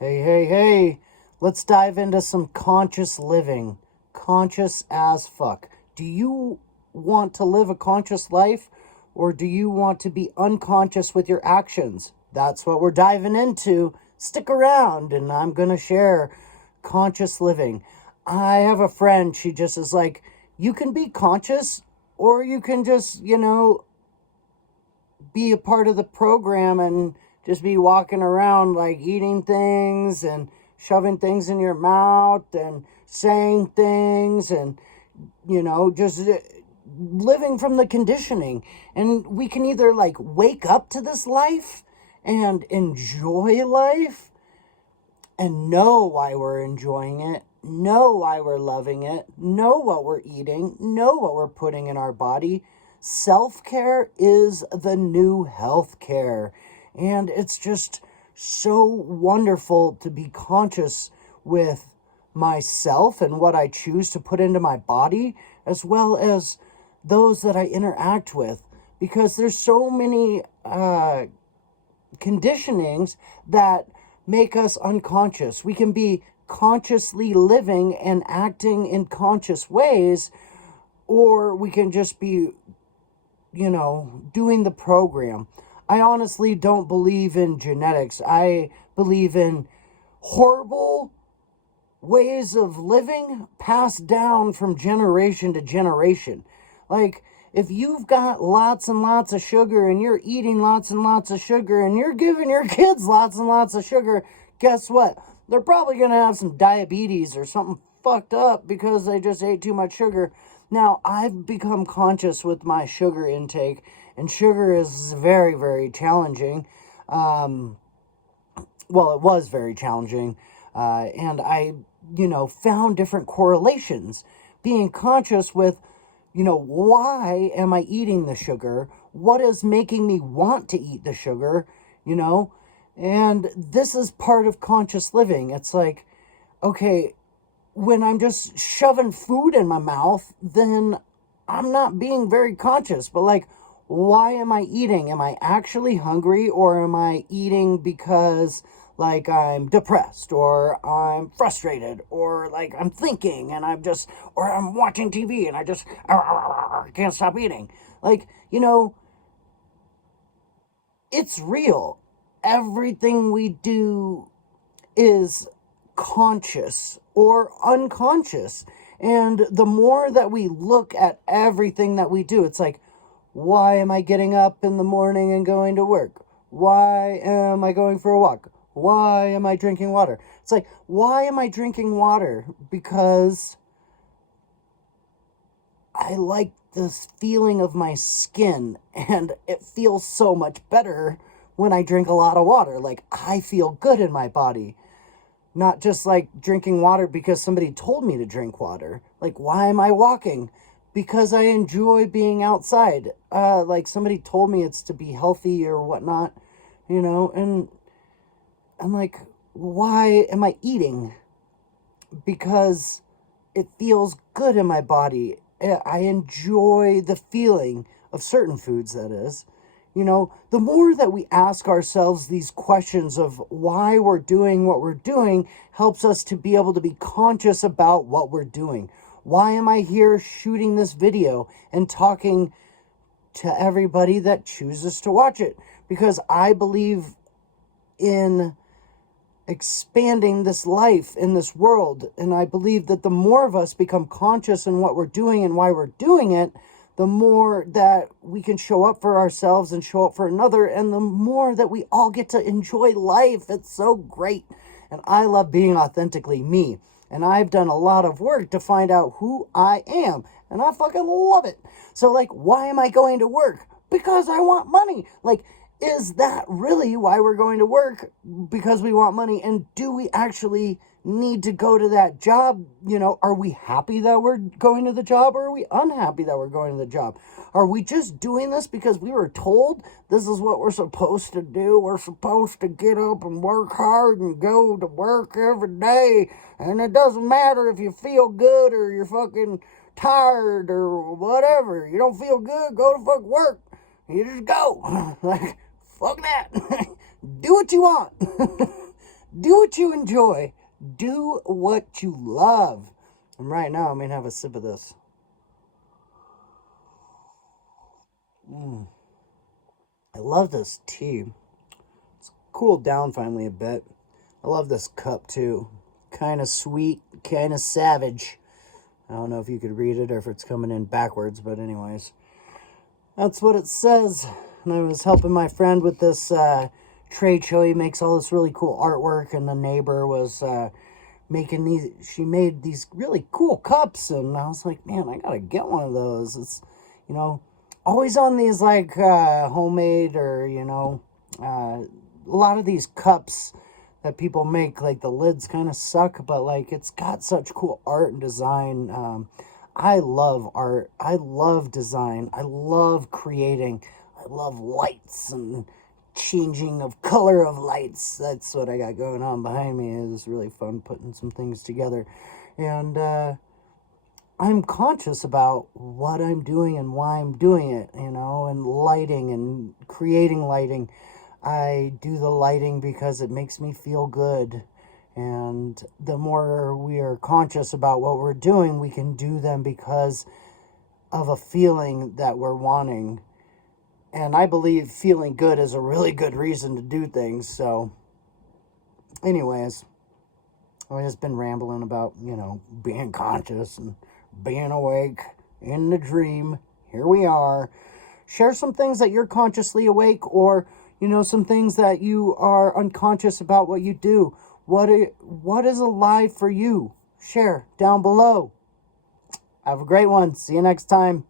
Hey, hey, hey, let's dive into some conscious living. Conscious as fuck. Do you want to live a conscious life or do you want to be unconscious with your actions? That's what we're diving into. Stick around and I'm going to share conscious living. I have a friend, she just is like, you can be conscious or you can just, be a part of the program and just be walking around like eating things and shoving things in your mouth and saying things and just living from the conditioning. And we can either like wake up to this life and enjoy life and know why we're enjoying it, know why we're loving it, know what we're eating, know what we're putting in our body. Self care is the new health care. And it's just so wonderful to be conscious with myself and what I choose to put into my body, as well as those that I interact with. Because there's so many conditionings that make us unconscious. We can be consciously living and acting in conscious ways, or we can just be, doing the program. I honestly don't believe in genetics. I believe in horrible ways of living passed down from generation to generation. Like, if you've got lots and lots of sugar and you're eating lots and lots of sugar and you're giving your kids lots and lots of sugar, guess what? They're probably going to have some diabetes or something fucked up because they just ate too much sugar. Now, I've become conscious with my sugar intake, and sugar is very, very challenging. Well, it was very challenging. And I, found different correlations. Being conscious with, why am I eating the sugar? What is making me want to eat the sugar? You know? And this is part of conscious living. It's like, okay, when I'm just shoving food in my mouth, then I'm not being very conscious. But like, why am I eating? Am I actually hungry, or am I eating because like I'm depressed or I'm frustrated or like I'm thinking and or I'm watching TV and I just can't stop eating? Like, it's real. Everything we do is conscious or unconscious. And the more that we look at everything that we do, it's like, why am I getting up in the morning and going to work? Why am I going for a walk? Why am I drinking water? It's like, why am I drinking water? Because I like this feeling of my skin, and it feels so much better when I drink a lot of water. Like, I feel good in my body. Not just like drinking water because somebody told me to drink water. Like, why am I walking? Because I enjoy being outside. Like somebody told me it's to be healthy or whatnot, and I'm like, why am I eating? Because it feels good in my body. I enjoy the feeling of certain foods, that is. The more that we ask ourselves these questions of why we're doing what we're doing helps us to be able to be conscious about what we're doing. Why am I here shooting this video and talking to everybody that chooses to watch it? Because I believe in expanding this life in this world, and I believe that the more of us become conscious in what we're doing and why we're doing it, the more that we can show up for ourselves and show up for another, and the more that we all get to enjoy life. It's so great. And I love being authentically me. And I've done a lot of work to find out who I am. And I fucking love it. So, like, why am I going to work? Because I want money. Like, is that really why we're going to work? Because we want money? And do we actually need to go to that job? Are we happy that we're going to the job, or are we unhappy that we're going to the job? Are we just doing this because we were told this is what we're supposed to do? We're supposed to get up and work hard and go to work every day, and it doesn't matter if you feel good or you're fucking tired or whatever. You don't feel good, go to fuck work. You just go. Like, fuck that. Do what you want. Do what you enjoy. Do what you love. And right now, I'm going to have a sip of this. I love this tea. Cooled down finally a bit. I love this cup too. Kind of sweet, kind of savage. I don't know if you could read it or if it's coming in backwards, but anyways. That's what it says. And I was helping my friend with this trade show. He makes all this really cool artwork, and the neighbor was making these. She made these really cool cups, and I was like, man, I gotta get one of those. It's, you know, always on these like homemade or a lot of these cups that people make, like the lids kind of suck, but like it's got such cool art and design. I love art. I love design. I love creating. I love lights and changing of color of lights. That's what I got going on behind me. It's really fun putting some things together. And I'm conscious about what I'm doing and why I'm doing it, and lighting and creating lighting. I do the lighting because it makes me feel good. And the more we are conscious about what we're doing, we can do them because of a feeling that we're wanting. And I believe feeling good is a really good reason to do things. So, anyways, I've just been rambling about, being conscious and being awake in the dream. Here we are. Share some things that you're consciously awake, or some things that you are unconscious about what you do. What is alive for you? Share down below. Have a great one. See you next time.